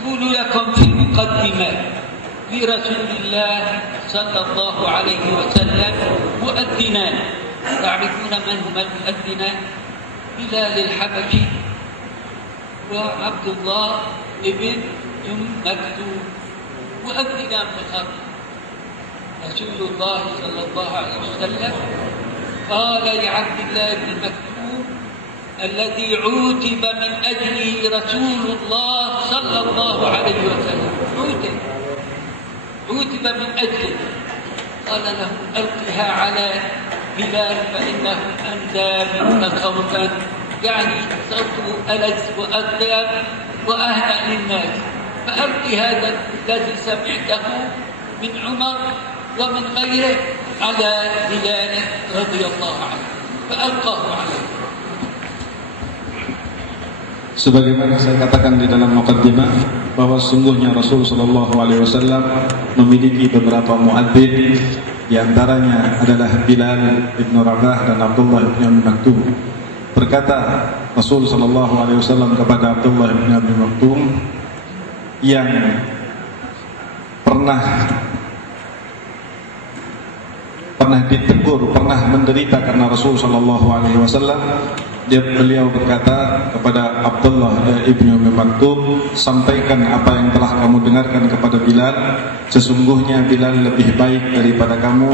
أقول لكم في المقدمة لرسول الله صلى الله عليه وسلم مؤذنان. تعرفون من هما المؤذنان؟ بلال الحبشي وعبد الله بن مكتوم، مؤذنان فقط. رسول الله صلى الله عليه وسلم قال لعبد الله بن مكتوم الذي عوتب من أجله رسول الله صلى الله عليه وسلم، عوتب من أجله، قال له ألقها على بلال فإنه أندى منك صوتا، يعني صوته ألذ وأطيب وأهدأ للناس، فألق هذا الذي سمعته من عمر ومن غيره على بلال رضي الله عنه، فألقاه عليه. Sebagaimana saya katakan di dalam muqaddimah bahwa sungguhnya Rasul sallallahu alaihi wasallam memiliki beberapa muadzin, di antaranya adalah Bilal bin Rabah dan Abdullah bin Abi Maktum. Berkata Rasul sallallahu alaihi wasallam kepada Abdullah bin Abi Maktum yang pernah ditegur, pernah menderita karena Rasul sallallahu alaihi wasallam, beliau berkata kepada Abdullah ibnu Abi Maktum, sampaikan apa yang telah kamu dengarkan kepada Bilal, sesungguhnya Bilal lebih baik daripada kamu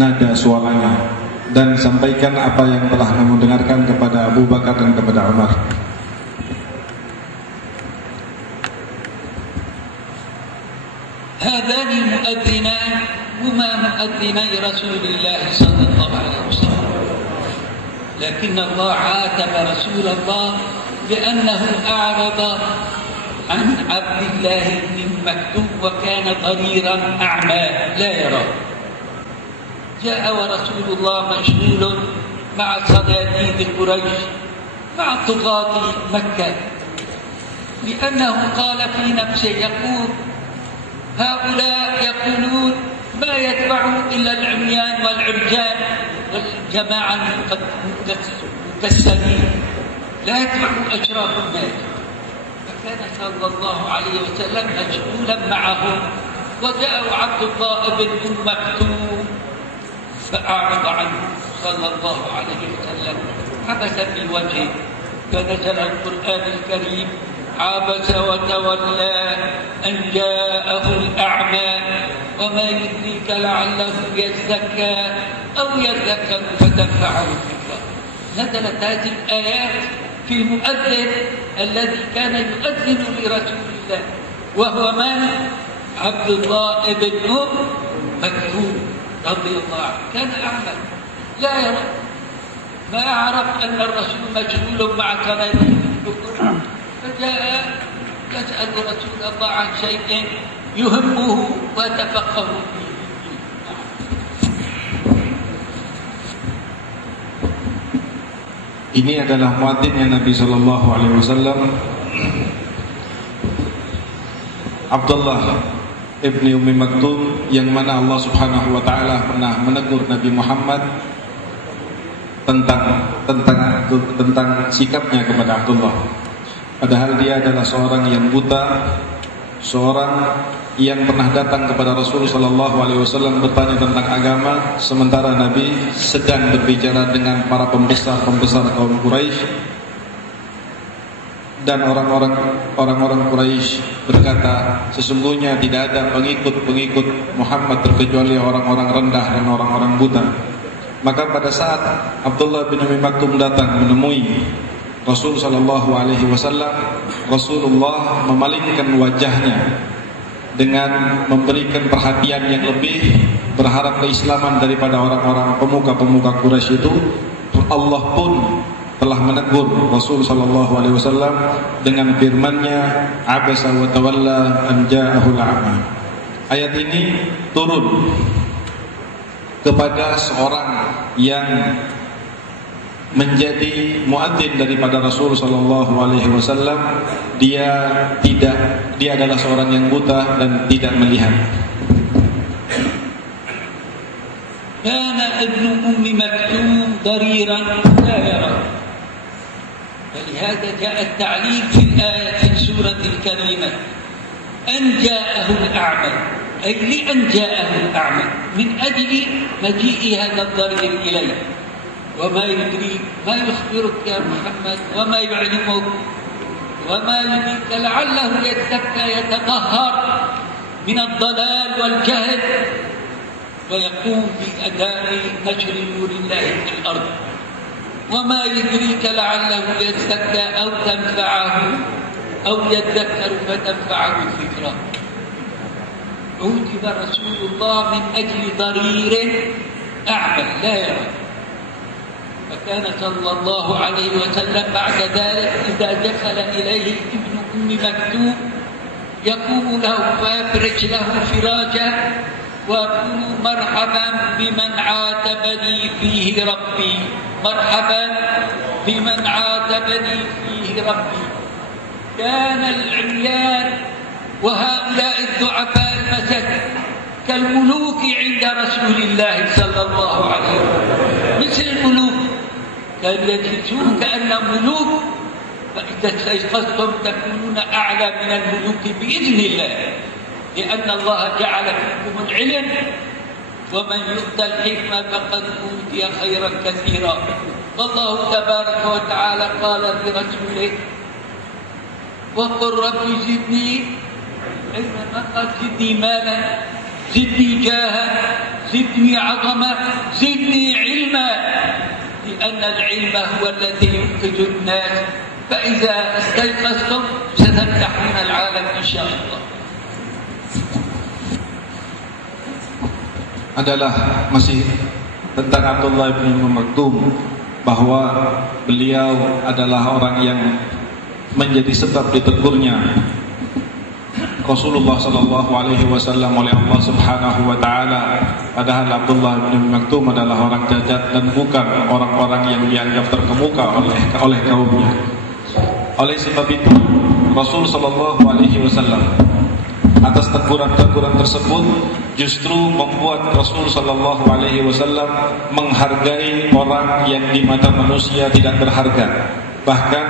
nada suaranya, dan sampaikan apa yang telah kamu dengarkan kepada Abu Bakar dan kepada Umar. هذان المؤذنان هما مؤذني رسول الله صلى الله عليه وسلم، لكن الله عاتب رسول الله لأنه أعرض عن عبد الله بن مكتوم وكان ضريرا أعمى لا يرى. جاء ورسول الله مشغول مع صناديد قريش مع طغاة مكة، لأنه قال في نفسه يقول هؤلاء يقولون ما يتبعوا إلا العميان والعرجان والجماعة المكسرين، لا يتبعوا أشراف الناس. فكان صلى الله عليه وسلم مشغولا معهم، وجاء عبد الله بن مكتوم فأعرض عنه صلى الله عليه وسلم، عبس بالوجه، فنزل القرآن الكريم عبس وتولى أن جاءه الأعمى وما يدريك لعله يزكى أو يذكر فتنفعه الذكرى. نزلت هذه الآيات في المؤذن الذي كان يؤذن لرسول الله، وهو من؟ عبد الله بن مكتوم رضي الله عنه. كان أعمى لا يرى، ما عرف أن الرسول مشغول مع كرامه، فجاء يسأل رسول الله عن شيء يهمه ويتفقه فيه. Ini adalah muadzinnya Nabi sallallahu alaihi wasallam, Abdullah ibni Ummi Maktum, yang mana Allah Subhanahu wa taala pernah menegur Nabi Muhammad tentang sikapnya kepada Abdullah. Padahal dia adalah seorang yang buta, seorang yang pernah datang kepada Rasul sallallahu alaihi wasallam bertanya tentang agama, sementara Nabi sedang berbicara dengan para pembesar kaum Quraisy, dan orang-orang Quraisy berkata, sesungguhnya tidak ada pengikut Muhammad terkecuali orang-orang rendah dan orang-orang buta. Maka pada saat Abdullah bin Ummi Maktum datang menemui Rasul sallallahu alaihi wasallam, Rasulullah memalingkan wajahnya dengan memberikan perhatian yang lebih, berharap keislaman daripada orang-orang pemuka Quraisy itu. Allah pun telah menegur Rasul sallallahu alaihi wasallam dengan firman-Nya, abasa wa tawalla an ja'ahul a'ma. Ayat ini turun kepada seorang yang menjadi muadzin daripada Rasul sallallahu alaihi wasallam. Dia adalah seorang yang buta dan tidak melihat. Kana ibnu Ummi Maktum dariran la yara. فلهذا جاء التعليل في الآية في سورة بكلمة أن جاءه الأعمى، أي لأن جاءه الأعمى من أجل مجيء هذا الضرير إليه. وما يدريك، ما يخبرك يا محمد، وما يعلمك، وما يدريك لعله يزكى يتطهر من الضلال والجهل ويقوم بأداء نشر نور الله في الأرض. وما يدريك لعله يزكى أو تنفعه أو يذكر فتنفعه الذكرى. عوتب رسول الله من أجل ضرير أعمى لا يرى، فكان صلى الله عليه وسلم بعد ذلك إذا دخل إليه ابن أم مكتوم يقوم له ويفرش له فراجه ويقول مرحبا بمن عاتبني فيه ربي، مرحبا بمن عاتبني فيه ربي. كان العميان وهؤلاء الضعفاء المساكين كالملوك عند رسول الله صلى الله عليه وسلم، مثل الملوك، كانوا يجلسون كأنهم ملوك، فإذا استيقظتم تكونون أعلى من الملوك بإذن الله، لأن الله جعل فيكم العلم، ومن يؤتى الحكمة فقد أوتي خيرا كثيرا. والله تبارك وتعالى قال لرسوله وقل رب زدني علما، قال زدني مالا، زدني جاها، زدني عظمة، زدني علما، لأن العلم هو الذي ينقذ الناس. فإذا استيقظتم ستفتحون العالم إن شاء الله. Adalah masih tentang Abdullah bin Maktum, bahwa beliau adalah orang yang menjadi sebab ditegurnya Rasulullah sallallahu alaihi wasallam oleh Allah Subhanahu wa taala. Padahal Abdullah bin Maktum adalah orang cacat dan bukan orang-orang yang dianggap terkemuka oleh kaumnya. Oleh sebab itu Rasul sallallahu alaihi wasallam atas teguran-teguran tersebut justru membuat Rasul sallallahu alaihi wasallam menghargai orang yang di mata manusia tidak berharga. Bahkan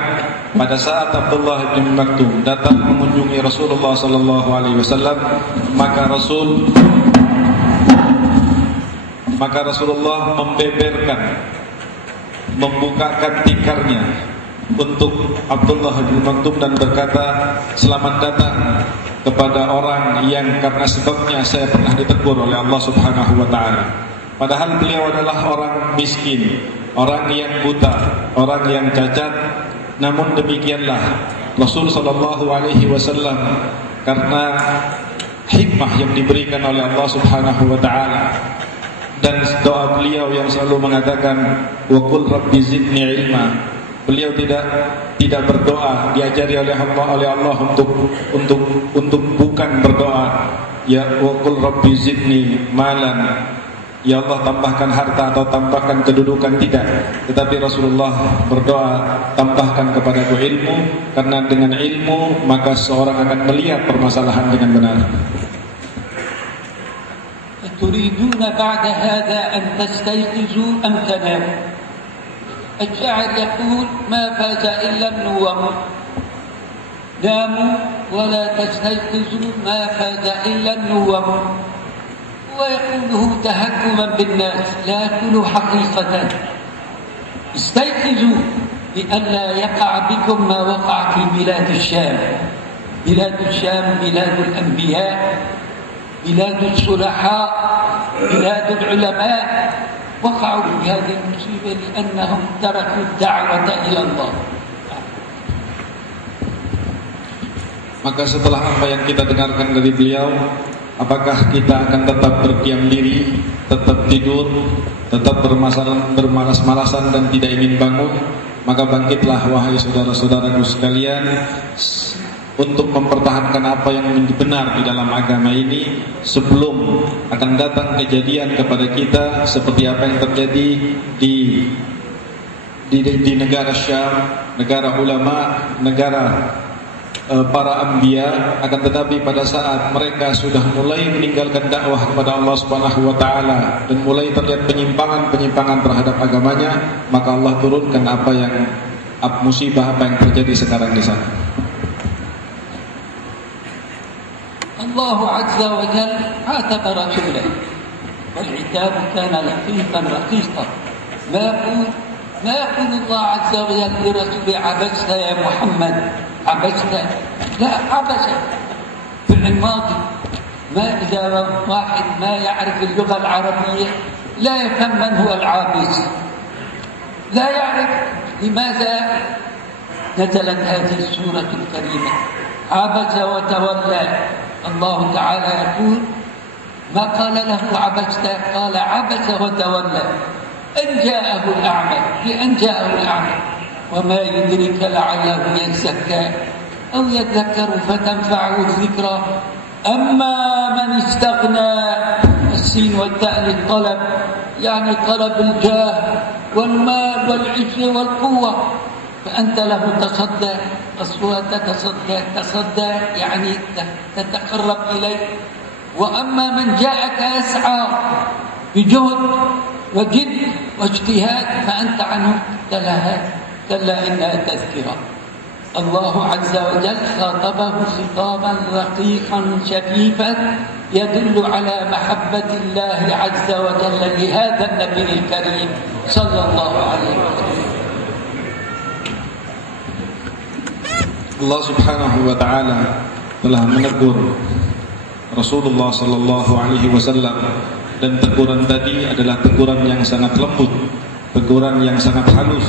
pada saat Abdullah bin Maktum datang mengunjungi Rasulullah sallallahu alaihi wasallam, maka Rasulullah membukakan tikarnya untuk Abdullah bin Maktum dan berkata, "Selamat datang kepada orang yang karena sebabnya saya pernah ditegur oleh Allah Subhanahu wa taala." Padahal beliau adalah orang miskin, orang yang buta, orang yang cacat. Namun demikianlah Rasul sallallahu alaihi wasallam karena hikmah yang diberikan oleh Allah Subhanahu wa taala dan doa beliau yang selalu mengatakan wa qul rabbi zidni ilma. Beliau tidak berdoa, diajari oleh Allah untuk bukan berdoa ya wa qul rabbi zidni malan, ya Allah tambahkan harta atau tambahkan kedudukan, tidak. Tetapi Rasulullah berdoa, tambahkan kepadaku ilmu, karena dengan ilmu maka seorang akan melihat permasalahan dengan benar. تريدون بعد هذا أن تستيقظوا أم تناموا؟ الشاعر يقول ما فاز إلا النوم، ناموا ولا تستيقظوا ما فاز إلا النوم. ويقوله تهكما بالناس، لا كلوا حقيقة، استيقظوا لئلا يقع بكم ما وقع في بلاد الشام. بلاد الشام بلاد الأنبياء، بلاد الصلحاء، بلاد العلماء، وقعوا في هذه المصيبة لأنهم تركوا الدعوة إلى الله. Maka setelah apa yang kita dengarkan dari beliau, apakah kita akan tetap berdiam diri, tetap tidur, tetap bermalas-malasan dan tidak ingin bangun? Maka bangkitlah wahai saudara-saudaraku sekalian untuk mempertahankan apa yang benar di dalam agama ini sebelum akan datang kejadian kepada kita seperti apa yang terjadi di negara Syam, negara ulama, negara para anbiya. Akan tetapi pada saat mereka sudah mulai meninggalkan dakwah kepada Allah Subhanahu wa taala dan mulai terlihat penyimpangan terhadap agamanya, maka Allah turunkan musibah apa yang terjadi sekarang di sana. الله عز وجل عاتب رسوله، والعتاب كان لطيفا رقيقا. ما يقول الله عز وجل لرسوله عبست يا محمد، عبست، لا، عبس في الماضي. ما إذا واحد ما يعرف اللغة العربية لا يفهم من هو العابس، لا يعرف لماذا نزلت هذه السورة الكريمة. عبس وتولى، الله تعالى يقول ما قال له عبست، قال عبس وتولى أن جاءه الأعمى، بأن جاءه الأعمى. وما يدرك لعله يزكى أو يذكر فتنفعه الذكرى. أما من استغنى، السين والتاء للطلب، يعني طلب الجاه والمال والعز والقوة، فأنت له تصدى، الصورة تصدى يعني تتقرب إليه. وأما من جاءك يسعى بجهد وجد واجتهاد فأنت عنه تلهى، كلا إنها تذكرة. الله عز وجل خاطبه خطابا رقيقا شفيفا يدل على محبة الله عز وجل لهذا النبي الكريم صلى الله عليه وسلم. Allah Subhanahu wa taala telah menegur Rasulullah sallallahu alaihi wasallam, dan teguran tadi adalah teguran yang sangat lembut, teguran yang sangat halus,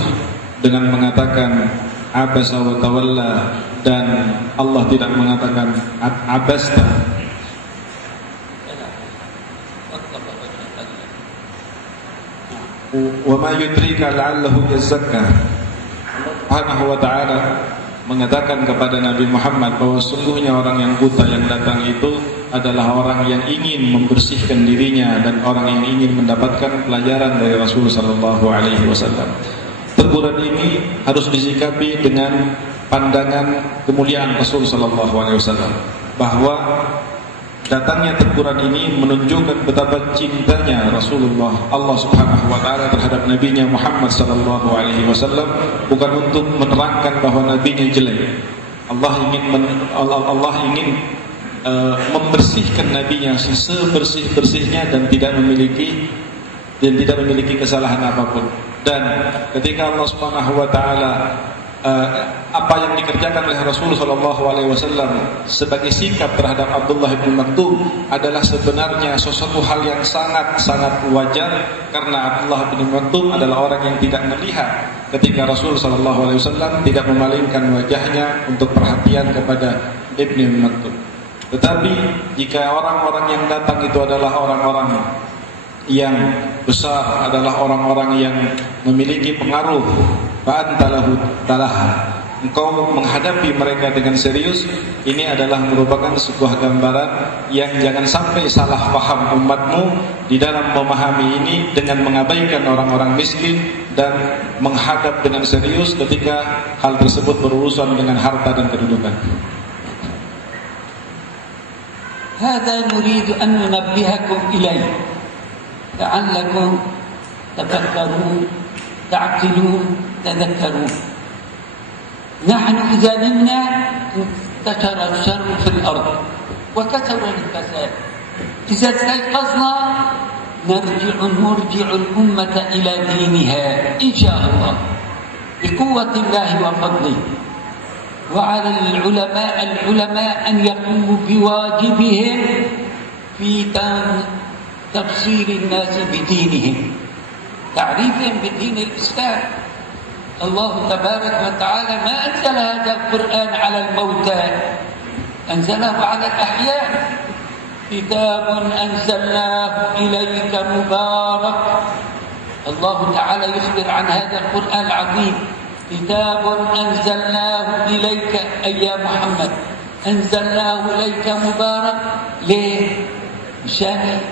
dengan mengatakan abasa wa tawalla, dan Allah tidak mengatakan abasta. Wa ma yudrika la'allahu yazakka. Allah Subhanahu wa taala mengatakan kepada Nabi Muhammad bahwa sungguhnya orang yang buta yang datang itu adalah orang yang ingin membersihkan dirinya dan orang yang ingin mendapatkan pelajaran dari Rasul sallallahu alaihi wasallam. Teguran ini harus disikapi dengan pandangan kemuliaan Rasul sallallahu alaihi wasallam, bahwa datangnya teguran ini menunjukkan betapa cintanya Rasulullah Allah Subhanahu wa taala terhadap nabinya Muhammad sallallahu alaihi wasallam, bukan untuk menerangkan bahwa nabinya jelek. Allah ingin membersihkan nabinya sebersih-bersihnya dan tidak memiliki kesalahan apapun. Dan ketika Allah Subhanahu wa taala apa yang dikerjakan oleh Rasulullah SAW sebagai sikap terhadap Abdullah bin Maktum adalah sebenarnya sesuatu hal yang sangat-sangat wajar, karena Abdullah bin Maktum adalah orang yang tidak melihat ketika Rasulullah SAW tidak memalingkan wajahnya untuk perhatian kepada Ibnu Maktum. Tetapi jika orang-orang yang datang itu adalah orang-orang yang besar, adalah orang-orang yang memiliki pengaruh, fa'antalahu talaha, engkau menghadapi mereka dengan serius, ini adalah merupakan sebuah gambaran yang jangan sampai salah paham umatmu di dalam memahami ini dengan mengabaikan orang-orang miskin dan menghadap dengan serius ketika hal tersebut berurusan dengan harta dan kedudukan. هذا نريد أن ننبهكم إليه لعلكم تفكرون تعقلون تذكرون. نحن إذا نمنا انتشر الشر في الأرض وكثر الفساد. إذا استيقظنا نرجع الأمة إلى دينها إن شاء الله بقوة الله وفضله. وعلى العلماء أن يقوموا بواجبهم في تبصير الناس بدينهم، تعريفهم بدين الإسلام. الله تبارك وتعالى ما أنزل هذا القرآن على الموتى، أنزله على الأحياء. كتاب أنزلناه إليك مبارك، الله تعالى يخبر عن هذا القرآن العظيم. كتاب أنزلناه إليك أي يا محمد، أنزلناه إليك مبارك. ليه؟ مشان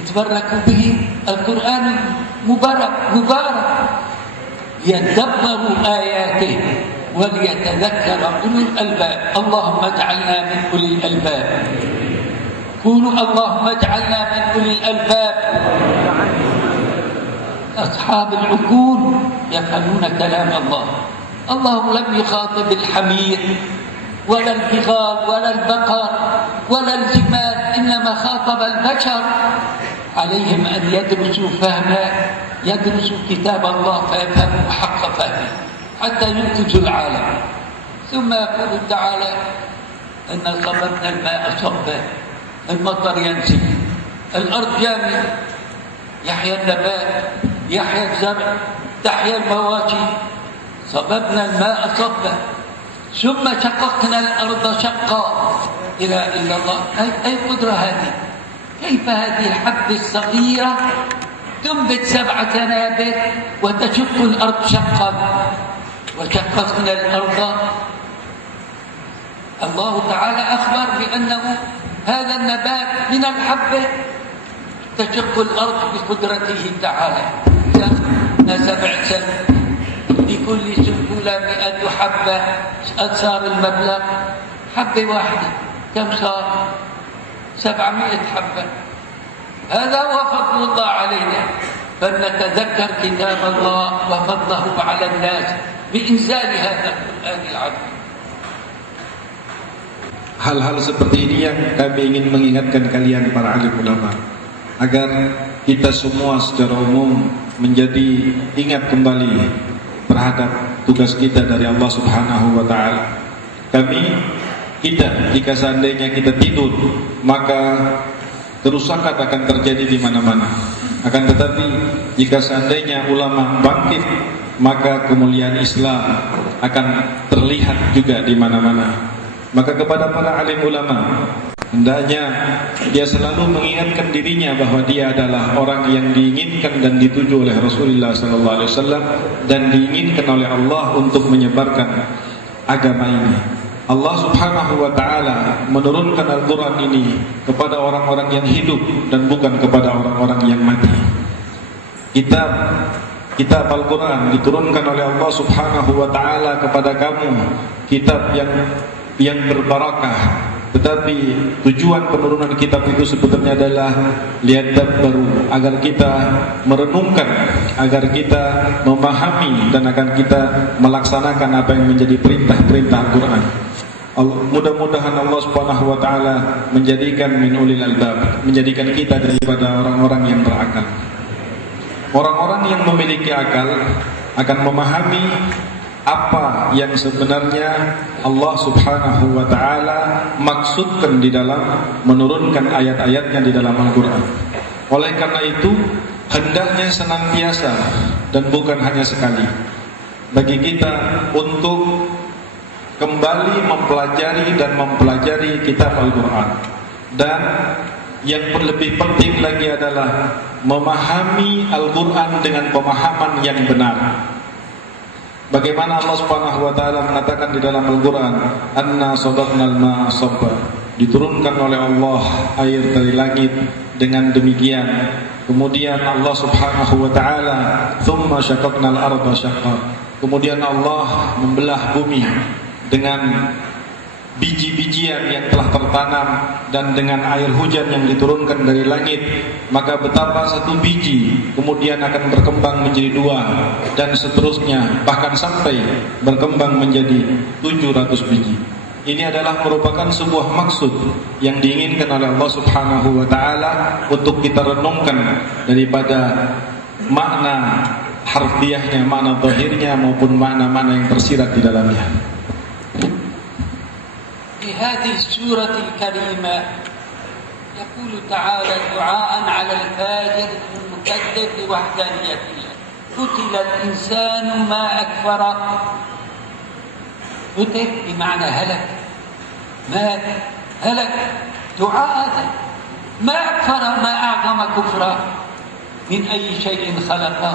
يتبركوا به. القرآن مبارك يدبروا آياته وليتذكر أولو الألباب. اللهم اجعلنا من أولي الألباب. قولوا اللهم اجعلنا من أولي الألباب. أصحاب العقول يفهمون كلام الله. الله لم يخاطب الحمير ولا البغال ولا البقر ولا الجمال، إنما خاطب البشر. عليهم أن يدرسوا كتاب الله فيفهموا حق فهمه حتى ينتجوا العالم. ثم يقول تعالى أن صببنا الماء صبا، المطر ينزل، الأرض جامدة، يحيى النبات، يحيى الزرع، تحيا المواشي. صببنا الماء صبا ثم شققنا الأرض شقا. إلى الله، أي قدرة هذه؟ كيف هذه الحبة الصغيرة تنبت 7 سنابل وتشق الأرض شقا؟ وشققنا الأرض، الله تعالى أخبر بأنه هذا النبات من الحبة تشق الأرض بقدرته تعالى. 7 سنة بكل سنبلة 100 حبة، صار المبلغ حبة واحدة كم صار؟ 700 حبة. هذا هو فضل الله علينا، فلنتذكر كتاب الله وفضله على الناس بإنزال هذا القرآن العظيم. Hal-hal seperti ini yang kami ingin mengingatkan kalian para alim ulama, agar kita semua secara umum menjadi ingat kembali terhadap tugas kita dari Allah Subhanahu wa taala. Kita jika seandainya kita tidur, maka kerusakan akan terjadi di mana-mana. Akan tetapi jika seandainya ulama bangkit, maka kemuliaan Islam akan terlihat juga di mana-mana. Maka kepada para alim ulama, hendaknya dia selalu mengingatkan dirinya bahwa dia adalah orang yang diinginkan dan dituju oleh Rasulullah SAW dan diinginkan oleh Allah untuk menyebarkan agama ini. Allah Subhanahu wa taala menurunkan Al-Qur'an ini kepada orang-orang yang hidup dan bukan kepada orang-orang yang mati. Kitab Al-Qur'an diturunkan oleh Allah Subhanahu wa taala kepada kamu, kitab yang berbarakah. Tetapi tujuan penurunan kitab itu sebetulnya adalah liyadabbaru, agar kita merenungkan, agar kita memahami dan akan kita melaksanakan apa yang menjadi perintah-perintah Al-Qur'an. Mudah-mudahan Allah Subhanahu wa taala menjadikan min ulil albab, menjadikan kita daripada orang-orang yang berakal. Orang-orang yang memiliki akal akan memahami apa yang sebenarnya Allah Subhanahu wa taala maksudkan di dalam menurunkan ayat-ayatnya di dalam Al-Qur'an. Oleh karena itu, hendaknya senantiasa dan bukan hanya sekali bagi kita untuk kembali mempelajari kitab Al-Qur'an. Dan yang lebih penting lagi adalah memahami Al-Qur'an dengan pemahaman yang benar. Bagaimana Allah Subhanahu wa taala mengatakan di dalam Al-Qur'an, "Anna sadaqnal ma'a sabba." Diturunkan oleh Allah air dari langit dengan demikian. Kemudian Allah Subhanahu wa taala, "Tsumma syaqaqnal arda syaqqa." Kemudian Allah membelah bumi dengan biji-bijian yang telah tertanam dan dengan air hujan yang diturunkan dari langit. Maka betapa satu biji kemudian akan berkembang menjadi 2 dan seterusnya, bahkan sampai berkembang menjadi 700 biji. Ini adalah merupakan sebuah maksud yang diinginkan oleh Allah Subhanahu wa taala untuk kita renungkan daripada makna harfiahnya, makna zahirnya maupun makna-makna yang tersirat di dalamnya. في هذه السورة الكريمة يقول تعالى دعاء على الفاجر المكذب بوحدانية الله. قتل الإنسان ما أكفره. قتل بمعنى هلك، مات، هلك. دعاء هذا ما أكفر، ما أعظم كفره، من أي شيء خلقه.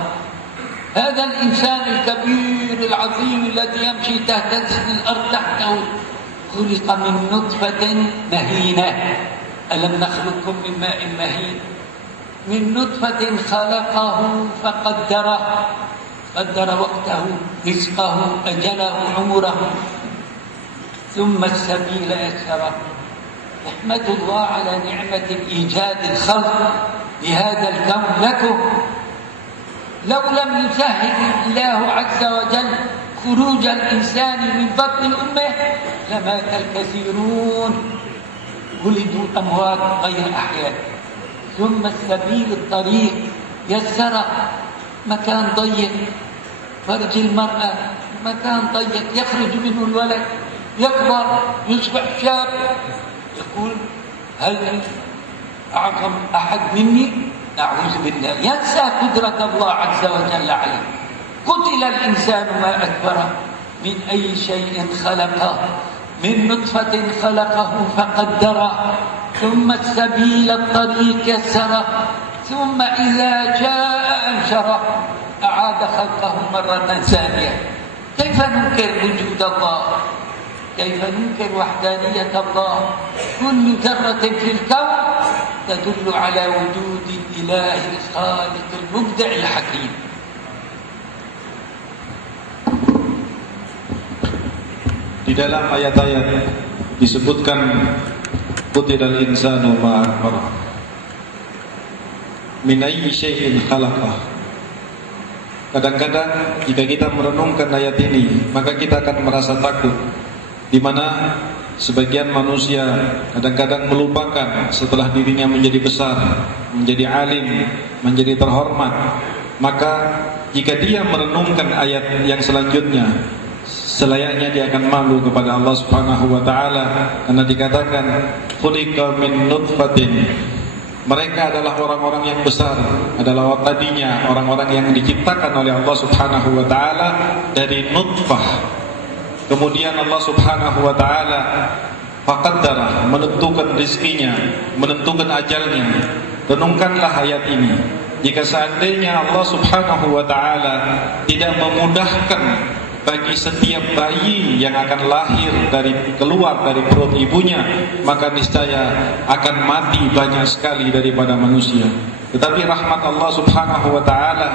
هذا الإنسان الكبير العظيم الذي يمشي تهتز الأرض تحته خلق من نطفة مهينة. ألم نخلقكم من ماء مهين، من نطفة خلقه فقدره، قدر وقته، رزقه، أجله، عمره، ثم السبيل يسره. احمد الله على نعمة إيجاد الخلق لهذا الكون لكم. لو لم يسهل الله عز وجل خروج الإنسان من بطن أمه لمات الكثيرون، ولدوا أموات غير أحياء. ثم السبيل الطريق يسر، مكان ضيق، فرج المرأة مكان ضيق يخرج منه الولد، يكبر يصبح شاب، يقول هل أعظم أحد مني؟ أعوذ بالله، ينسى قدرة الله عز وجل عليه. قتل الإنسان ما أكبره، من أي شيء خلقه، من نطفة خلقه فقدره، ثم السبيل الطريق يسره، ثم إذا جاء أنشره، أعاد خلقه مرة ثانية. كيف ننكر وجود الله؟ كيف ننكر وحدانية الله؟ كل ذرة في الكون تدل على وجود الإله الخالق المبدع الحكيم. Di dalam ayat-ayat disebutkan qutilal insanu ma akbar min ayyi syai'in khalaqah. Kadang-kadang jika kita merenungkan ayat ini, maka kita akan merasa takut, di mana sebagian manusia kadang-kadang melupakan setelah dirinya menjadi besar, menjadi alim, menjadi terhormat. Maka jika dia merenungkan ayat yang selanjutnya, selayaknya dia akan malu kepada Allah Subhanahu wa taala, karena dikatakan khuliqa min nutfatin. Mereka adalah orang-orang yang besar, adalah tadinya orang-orang yang diciptakan oleh Allah Subhanahu wa taala dari nutfah. Kemudian Allah Subhanahu wa taala faqaddara, menentukan rezekinya, menentukan ajalnya. Renungkanlah ayat ini. Jika seandainya Allah Subhanahu wa taala tidak memudahkan bagi setiap bayi yang akan lahir keluar dari perut ibunya, maka niscaya akan mati banyak sekali daripada manusia. Tetapi rahmat Allah Subhanahu wa taala,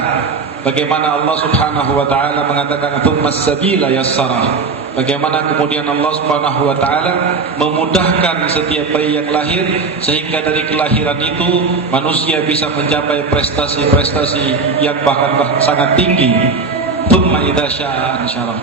bagaimana Allah Subhanahu wa taala mengatakan tsummas sabila yassara, bagaimana kemudian Allah Subhanahu wa taala memudahkan setiap bayi yang lahir, sehingga dari kelahiran itu manusia bisa mencapai prestasi-prestasi yang bahkan sangat tinggi. Tsumma idza syaa ansyara.